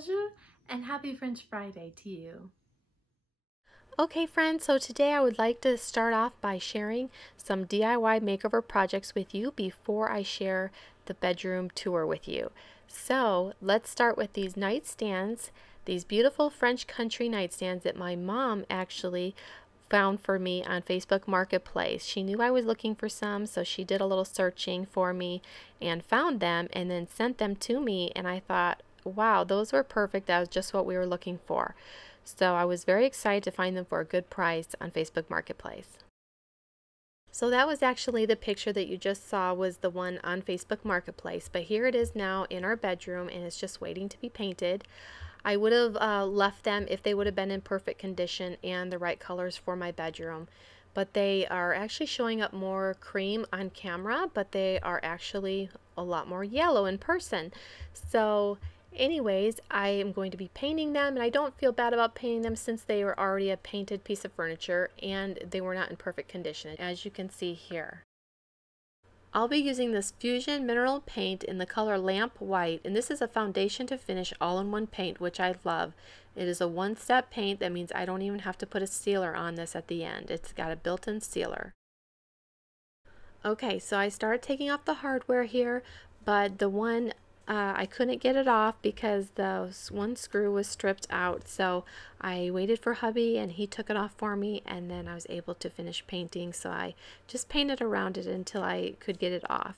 Bonjour and happy French Friday to you. Okay friends, so today I would like to start off by sharing some DIY makeover projects with you before I share the bedroom tour with you. So let's start with these nightstands, these beautiful French country nightstands that my mom actually found for me on Facebook Marketplace. She knew I was looking for some, so she did a little searching for me and found them and then sent them to me, and I thought, wow, those were perfect. That was just what we were looking for. So I was very excited to find them for a good price on Facebook Marketplace. So that was actually the picture that you just saw, was the one on Facebook Marketplace, but here it is now in our bedroom and it's just waiting to be painted. I would have left them if they would have been in perfect condition and the right colors for my bedroom, but they are actually showing up more cream on camera, but they are actually a lot more yellow in person. So anyways, I am going to be painting them, and I don't feel bad about painting them since they were already a painted piece of furniture and they were not in perfect condition, as you can see here. I'll be using this Fusion Mineral Paint in the color Lamp White, and this is a foundation to finish all-in-one paint, which I love. It is a one-step paint. That means I don't even have to put a sealer on this at the end. It's got a built-in sealer. Okay, so I started taking off the hardware here, but the one I couldn't get it off because the one screw was stripped out. So I waited for hubby and he took it off for me, and then I was able to finish painting. So I just painted around it until I could get it off.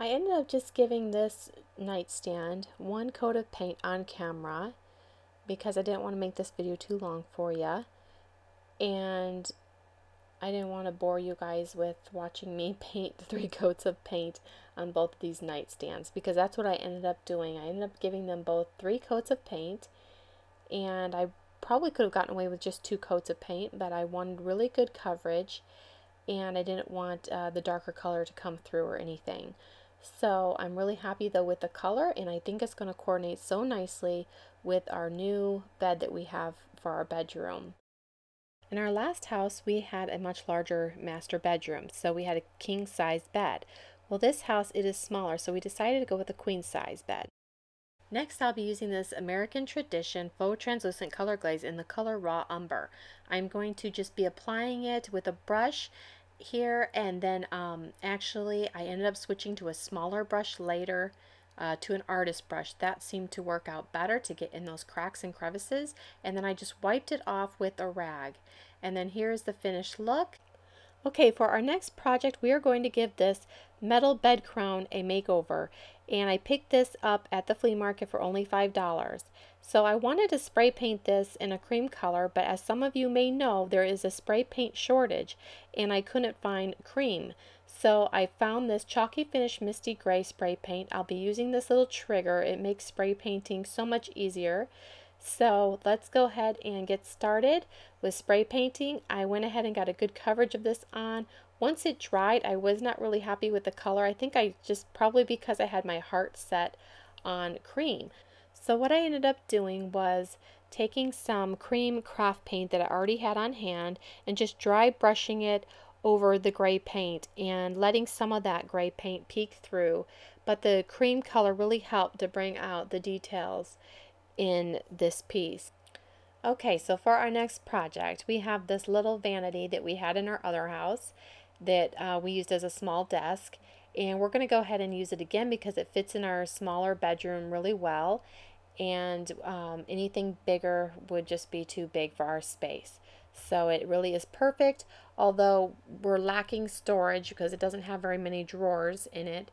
I ended up just giving this nightstand one coat of paint on camera because I didn't want to make this video too long for you, and I didn't want to bore you guys with watching me paint 3 coats of paint on both of these nightstands, because that's what I ended up doing. I ended up giving them both 3 coats of paint, and I probably could have gotten away with just 2 coats of paint, but I wanted really good coverage and I didn't want the darker color to come through or anything. So I'm really happy though with the color, and I think it's going to coordinate so nicely with our new bed that we have for our bedroom. In our last house, we had a much larger master bedroom, so we had a king size bed. Well, this house, it is smaller, so we decided to go with a queen size bed. Next, I'll be using this American Tradition Faux Translucent Color Glaze in the color Raw Umber. I'm going to just be applying it with a brush here, and then actually I ended up switching to a smaller brush later, to an artist brush. That seemed to work out better to get in those cracks and crevices, and then I just wiped it off with a rag. And then here's the finished look. Okay, for our next project, we are going to give this metal bed crown a makeover, and I picked this up at the flea market for only $5. So I wanted to spray paint this in a cream color, but as some of you may know, there is a spray paint shortage and I couldn't find cream. So I found this Chalky Finish Misty Gray spray paint. I'll be using this little trigger. It makes spray painting so much easier. So let's go ahead and get started with spray painting. I went ahead and got a good coverage of this on. Once it dried, I was not really happy with the color. I think I just, probably because I had my heart set on cream. So what I ended up doing was taking some cream craft paint that I already had on hand and just dry brushing it over the gray paint and letting some of that gray paint peek through. But the cream color really helped to bring out the details in this piece. Okay, so for our next project, we have this little vanity that we had in our other house that we used as a small desk, and we're going to go ahead and use it again because it fits in our smaller bedroom really well, and anything bigger would just be too big for our space. So it really is perfect, although we're lacking storage because it doesn't have very many drawers in it.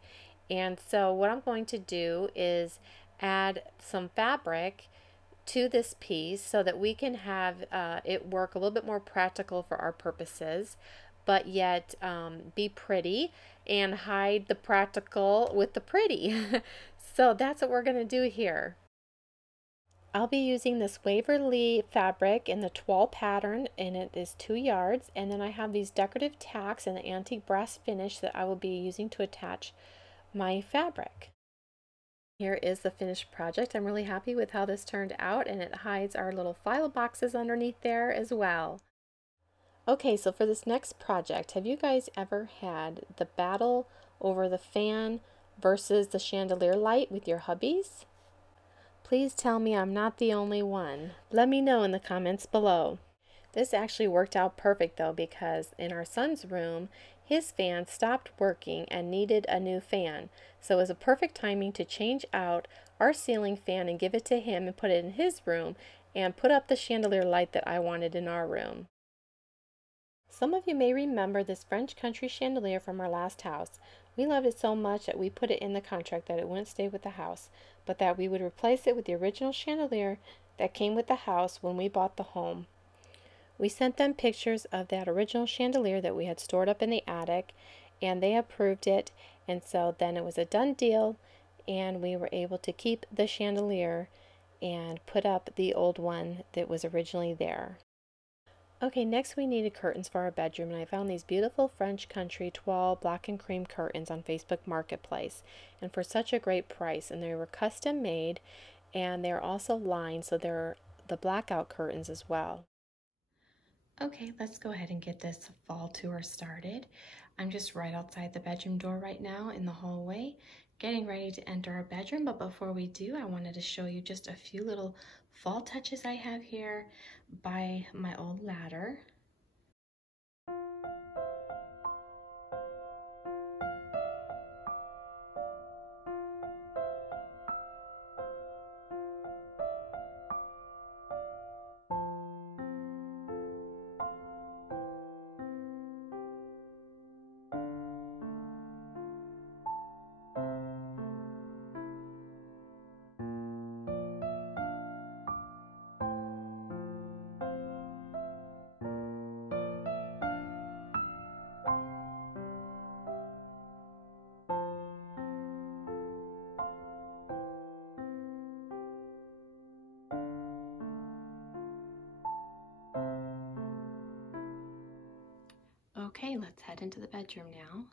And so what I'm going to do is add some fabric to this piece so that we can have it work a little bit more practical for our purposes, but yet be pretty and hide the practical with the pretty. So that's what we're going to do here. I'll be using this Waverly fabric in the toile pattern, and it is 2 yards, and then I have these decorative tacks in the antique brass finish that I will be using to attach my fabric. Here is the finished project. I'm really happy with how this turned out, and it hides our little file boxes underneath there as well. Okay, so for this next project, have you guys ever had the battle over the fan versus the chandelier light with your hubbies? Please tell me I'm not the only one. Let me know in the comments below. This actually worked out perfect though, because in our son's room, his fan stopped working and needed a new fan. So it was a perfect timing to change out our ceiling fan and give it to him and put it in his room and put up the chandelier light that I wanted in our room. Some of you may remember this French country chandelier from our last house. We loved it so much that we put it in the contract that it wouldn't stay with the house, but that we would replace it with the original chandelier that came with the house when we bought the home. We sent them pictures of that original chandelier that we had stored up in the attic, and they approved it, and so then it was a done deal, and we were able to keep the chandelier and put up the old one that was originally there. Okay, next we needed curtains for our bedroom, and I found these beautiful French country toile black and cream curtains on Facebook Marketplace, and for such a great price, and they were custom made, and they're also lined, so they're the blackout curtains as well. Okay, let's go ahead and get this fall tour started. I'm just right outside the bedroom door right now in the hallway, getting ready to enter our bedroom, but before we do, I wanted to show you just a few little fall touches I have here by my old ladder. Okay, let's head into the bedroom now.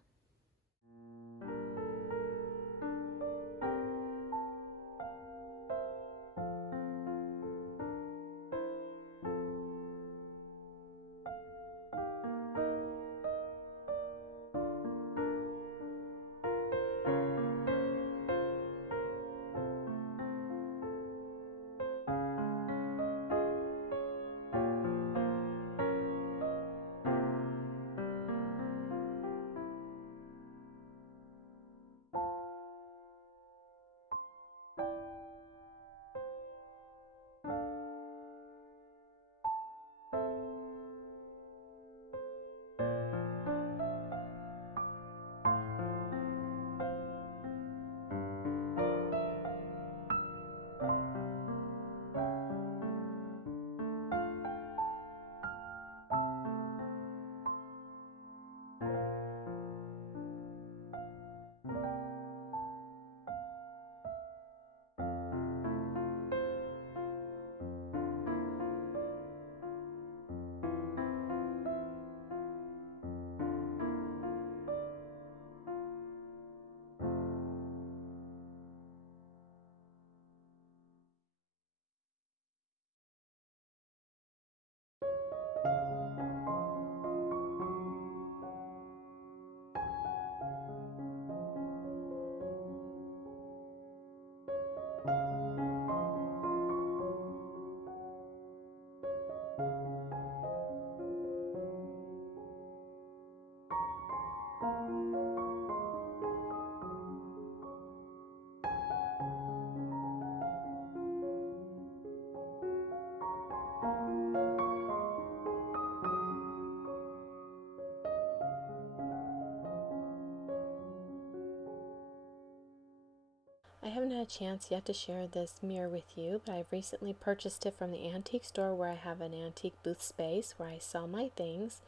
haven't had a chance yet to share this mirror with you, but I've recently purchased it from the antique store where I have an antique booth space where I sell my things,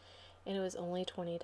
and it was only $20.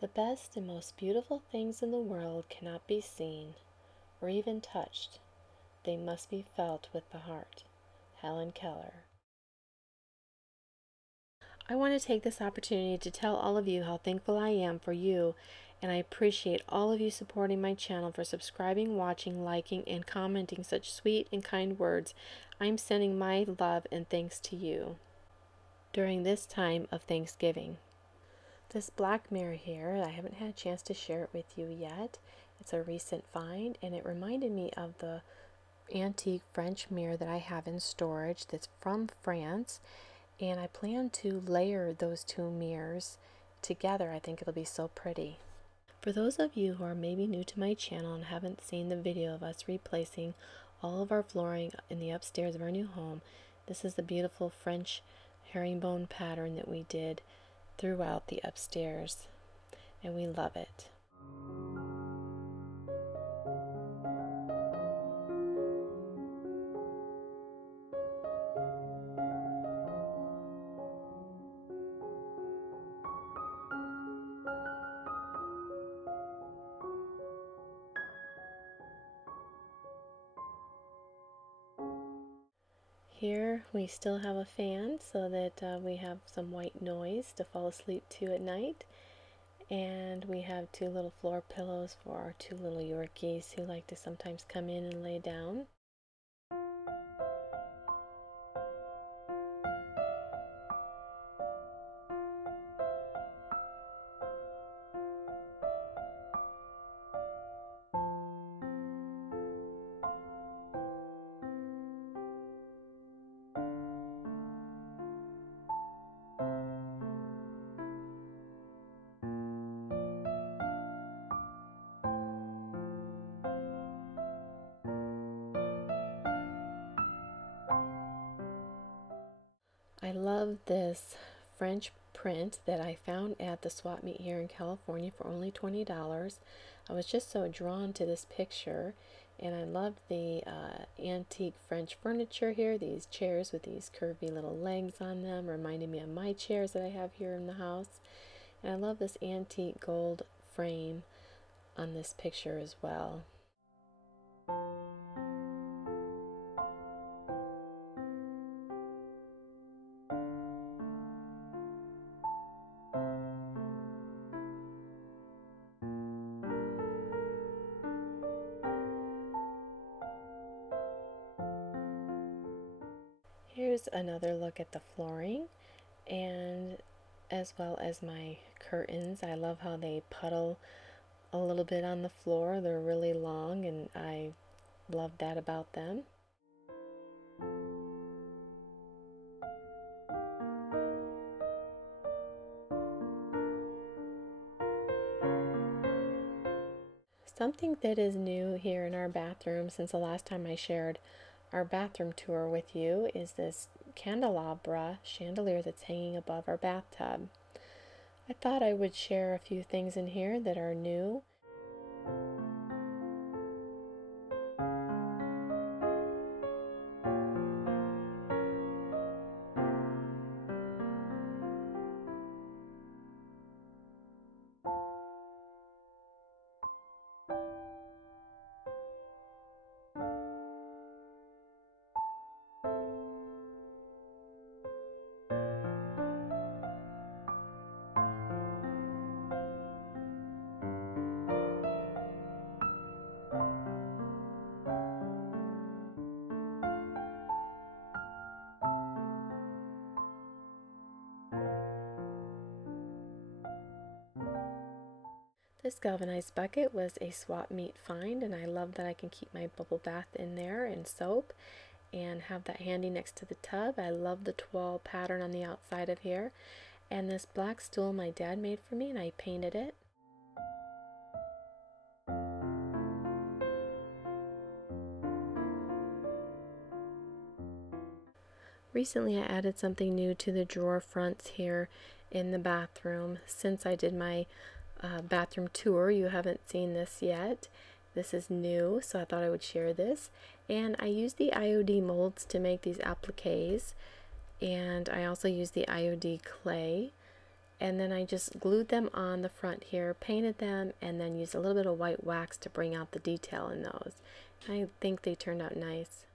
The best and most beautiful things in the world cannot be seen or even touched. They must be felt with the heart. Helen Keller. I want to take this opportunity to tell all of you how thankful I am for you, and I appreciate all of you supporting my channel, for subscribing, watching, liking, and commenting such sweet and kind words. I'm sending my love and thanks to you during this time of Thanksgiving. This black mirror here, I haven't had a chance to share it with you yet. It's a recent find, and it reminded me of the antique French mirror that I have in storage that's from France, and I plan to layer those two mirrors together. I think it'll be so pretty. For those of you who are maybe new to my channel and haven't seen the video of us replacing all of our flooring in the upstairs of our new home, this is the beautiful French herringbone pattern that we did throughout the upstairs, and we love it. Here we still have a fan so that we have some white noise to fall asleep to at night. And we have two little floor pillows for our two little Yorkies who like to sometimes come in and lay down. I love this French print that I found at the swap meet here in California for only $20. I was just so drawn to this picture, and I loved the antique French furniture here, these chairs with these curvy little legs on them, reminding me of my chairs that I have here in the house. And I love this antique gold frame on this picture as well. Here's another look at the flooring, and as well as my curtains. I love how they puddle a little bit on the floor. They're really long, and I love that about them. Something that is new here in our bathroom since the last time I shared our bathroom tour with you is this candelabra chandelier that's hanging above our bathtub. I thought I would share a few things in here that are new. This galvanized bucket was a swap meet find, and I love that I can keep my bubble bath in there and soap and have that handy next to the tub. I love the toile pattern on the outside of here. And this black stool my dad made for me, and I painted it. Recently I added something new to the drawer fronts here in the bathroom. Since I did my bathroom tour, you haven't seen this yet. This is new, so I thought I would share this. And I used the IOD molds to make these appliques, and I also used the IOD clay. And then I just glued them on the front here, painted them, and then used a little bit of white wax to bring out the detail in those. I think they turned out nice.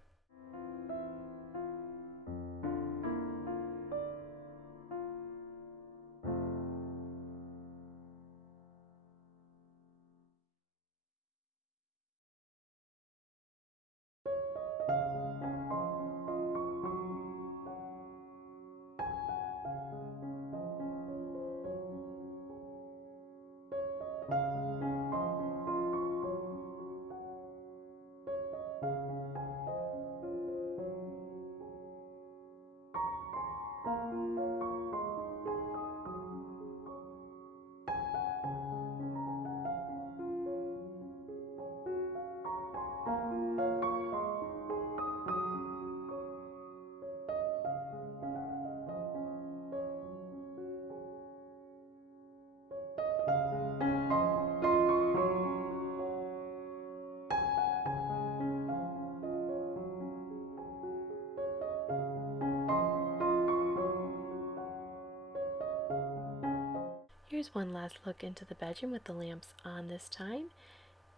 Here's one last look into the bedroom with the lamps on this time,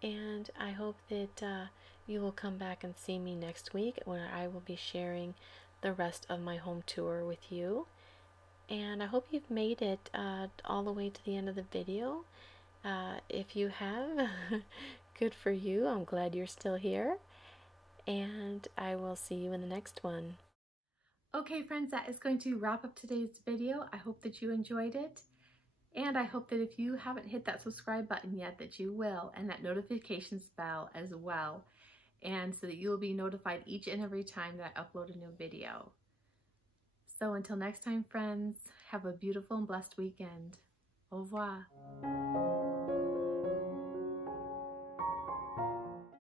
and I hope that you will come back and see me next week when I will be sharing the rest of my home tour with you. And I hope you've made it all the way to the end of the video. If you have, good for you. I'm glad you're still here, and I will see you in the next one. Okay friends, that is going to wrap up today's video. I hope that you enjoyed it. And I hope that if you haven't hit that subscribe button yet, that you will, and that notifications bell as well, and so that you will be notified each and every time that I upload a new video. So until next time, friends, have a beautiful and blessed weekend. Au revoir.